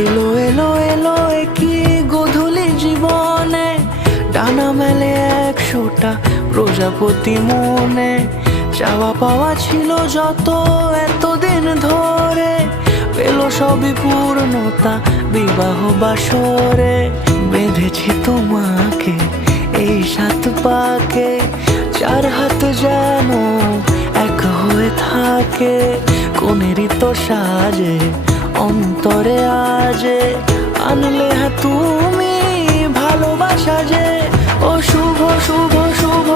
এলো এলো এলো কি গোধূলি জীবনে, ডানা মেলে 100টা প্রজাপতি মনে। চাওয়া পাওয়া ছিল যত এতদিন ধরে, পেল সবই পূর্ণতা বিবাহ বাসরে। বেঁধেছি তোমাকে এই 7 পাকে, 4 হাত যেন এক হয়ে থাকে। কোনেরই তো সাজে অন্তরে আজে, আনলে তুমি ভালোবাসা যে। ও শুভ শুভ শুভ